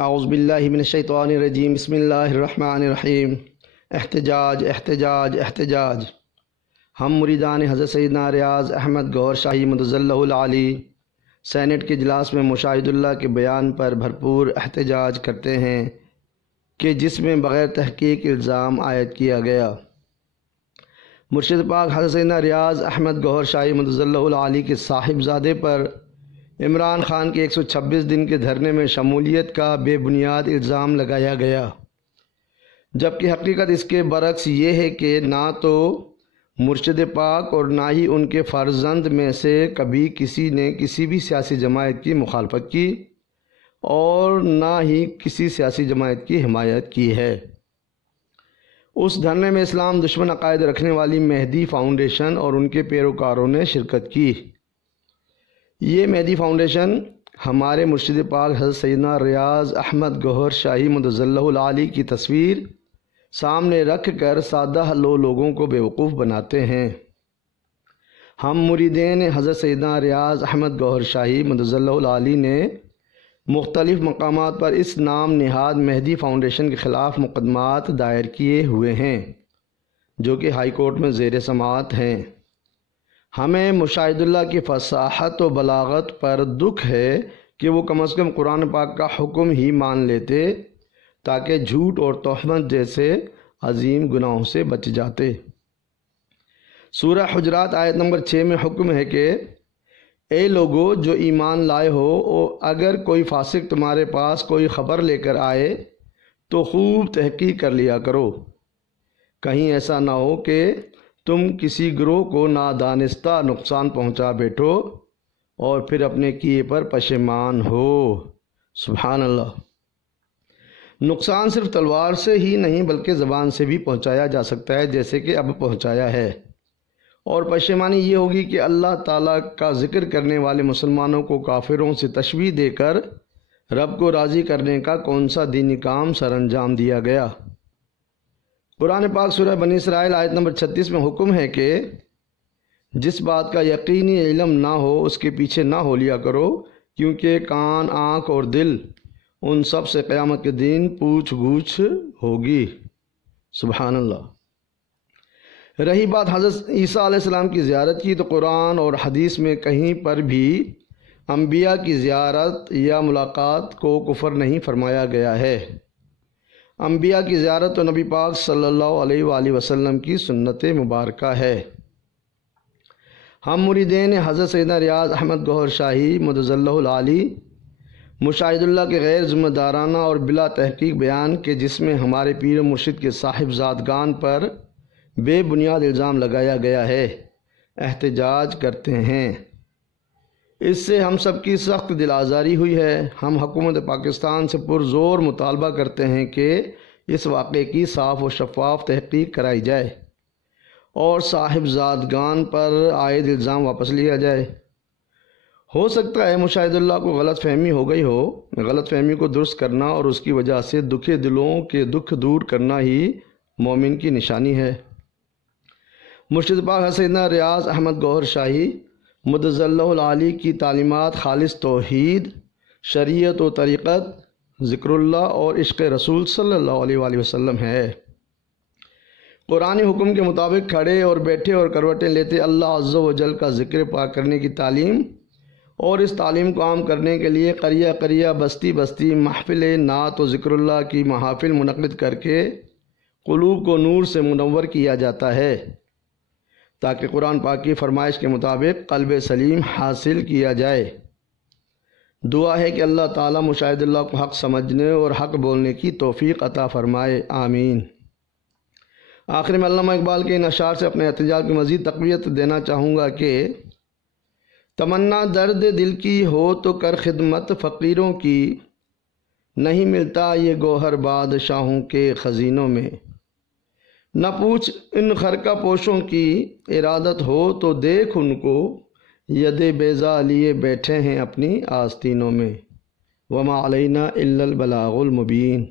اعوذ باللہ من الشیطان الرجیم، بسم اللہ الرحمن الرحیم۔ احتجاج احتجاج احتجاج۔ ہم مریدان حضرت سیدنا ریاض احمد گوہر شاہی مدظلہ العالی سینٹ کے اجلاس میں مشاہد اللہ کے بیان پر بھرپور احتجاج کرتے ہیں کہ جس میں بغیر تحقیق الزام عائد کیا گیا۔ مرشد پاک حضرت سیدنا ریاض احمد گوہر شاہی مدظلہ العالی کے صاحبزادے پر عمران خان کے 126 دن کے دھرنے میں شمولیت کا بے بنیاد الزام لگایا گیا، جبکہ حقیقت اس کے برعکس یہ ہے کہ نہ تو مرشد پاک اور نہ ہی ان کے فرزند میں سے کبھی کسی نے کسی بھی سیاسی جماعت کی مخالفت کی اور نہ ہی کسی سیاسی جماعت کی حمایت کی ہے۔ اس دھرنے میں اسلام دشمن عقائد رکھنے والی مہدی فاؤنڈیشن اور ان کے پیروکاروں نے شرکت کی۔ یہ مہدی فاؤنڈیشن ہمارے مرشد پاک حضرت سیدنا ریاض احمد گوہر شاہی مدظلہ العالی کی تصویر سامنے رکھ کر سادہ لوگوں کو بیوقوف بناتے ہیں۔ ہم مریدین حضرت سیدنا ریاض احمد گوہر شاہی مدظلہ العالی نے مختلف مقامات پر اس نام نہاد مہدی فاؤنڈیشن کے خلاف مقدمات دائر کیے ہوئے ہیں، جو کہ ہائی کورٹ میں زیر سماعت ہیں۔ ہمیں مشاہد اللہ کی فصاحت و بلاغت پر دکھ ہے کہ وہ کم از کم قرآن پاک کا حکم ہی مان لیتے تاکہ جھوٹ اور تہمت جیسے عظیم گناہوں سے بچ جاتے۔ سورہ حجرات آیت نمبر 6 میں حکم ہے کہ اے لوگو جو ایمان لائے ہو، اگر کوئی فاسق تمہارے پاس کوئی خبر لے کر آئے تو خوب تحقیق کر لیا کرو، کہیں ایسا نہ ہو کہ تم کسی گروہ کو نادانستہ نقصان پہنچا بیٹھو اور پھر اپنے کیے پر پشیمان ہو۔ سبحان اللہ۔ نقصان صرف تلوار سے ہی نہیں بلکہ زبان سے بھی پہنچایا جا سکتا ہے، جیسے کہ اب پہنچایا ہے، اور پشیمانی یہ ہوگی کہ اللہ تعالیٰ کا ذکر کرنے والے مسلمانوں کو کافروں سے تشبیہ دے کر رب کو راضی کرنے کا کون سا دینی کام سر انجام دیا گیا۔ قرآن پاک سورہ بنی اسرائیل آیت نمبر 36 میں حکم ہے کہ جس بات کا یقینی علم نہ ہو اس کے پیچھے نہ ہو لیا کرو، کیونکہ کان، آنکھ اور دل ان سب سے قیامت کے دن پوچھ گچھ ہوگی۔ سبحان اللہ۔ رہی بات حضرت عیسیٰ علیہ السلام کی زیارت کی، تو قرآن اور حدیث میں کہیں پر بھی انبیاء کی زیارت یا ملاقات کو کفر نہیں فرمایا گیا ہے۔ انبیاء کی زیارت تو نبی پاک صلی اللہ علیہ وآلہ وسلم کی سنت مبارکہ ہے۔ ہم مریدین حضرت سیدنا ریاض احمد گوہر شاہی مدظلہ العالی مشاہد اللہ کے غیر ذمہ دارانہ اور بلا تحقیق بیان کے جس میں ہمارے پیر مرشد کے صاحبزادگان پر بے بنیاد الزام لگایا گیا ہے، احتجاج کرتے ہیں۔ اس سے ہم سب کی سخت دل آزاری ہوئی ہے۔ ہم حکومت پاکستان سے پرزور مطالبہ کرتے ہیں کہ اس واقعے کی صاف و شفاف تحقیق کرائی جائے اور صاحبزادگان پر عائد الزام واپس لیا جائے۔ ہو سکتا ہے مشاہد اللہ کو غلط فہمی ہو گئی ہو، غلط فہمی کو درست کرنا اور اس کی وجہ سے دکھے دلوں کے دکھ دور کرنا ہی مومن کی نشانی ہے۔ مرشد پاک سیدنا ریاض احمد گوہر شاہی مدظلہ العالی کی تعلیمات خالص توحید، شریعت و طریقت، ذکر اللہ اور عشق رسول صلی اللہ علیہ وآلہ وسلم ہے۔ قرآنی حکم کے مطابق کھڑے اور بیٹھے اور کروٹیں لیتے اللہ عز و جل کا ذکر پاک کرنے کی تعلیم، اور اس تعلیم کو عام کرنے کے لیے قریہ قریہ، بستی بستی محفل نعت و ذکر اللہ کی محافل منعقد کر کے قلوب کو نور سے منور کیا جاتا ہے، تاکہ قرآن پاک کی فرمائش کے مطابق قلب سلیم حاصل کیا جائے۔ دعا ہے کہ اللہ تعالیٰ مشاہد اللہ کو حق سمجھنے اور حق بولنے کی توفیق عطا فرمائے، آمین۔ آخر میں علامہ اقبال کے ان اشعار سے اپنے احتجاج کی مزید تقویت دینا چاہوں گا کہ تمنا درد دل کی ہو تو کر خدمت فقیروں کی، نہیں ملتا یہ گوہر بادشاہوں کے خزینوں میں۔ نہ پوچھ ان خرقہ پوشوں کی، ارادت ہو تو دیکھ ان کو، ید بیضا لیے بیٹھے ہیں اپنی آستینوں میں۔ وما علینا الا البلاغ المبین۔